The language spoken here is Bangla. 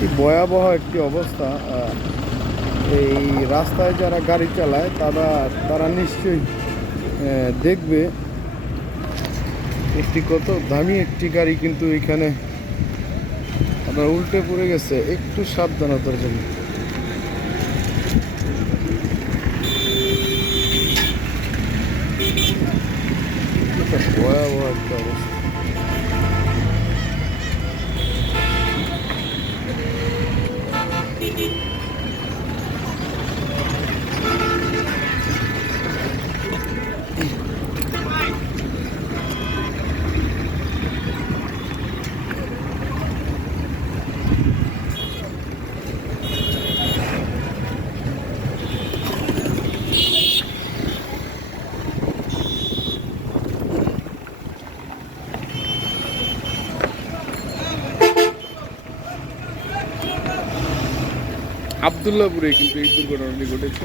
কি ভয়াবহ একটি অবস্থা। এই রাস্তায় যারা গাড়ি চালায় তারা নিশ্চয়ই দেখবে একটি কত দামি একটি গাড়ি কিন্তু এখানে আপনার উল্টে পড়ে গেছে, একটু সাবধানতার জন্য। এটা ভয়াবহ একটা অবস্থা। আবদুল্লাহপুরে কিন্তু এই দুর্ঘটনাটি ঘটেছে।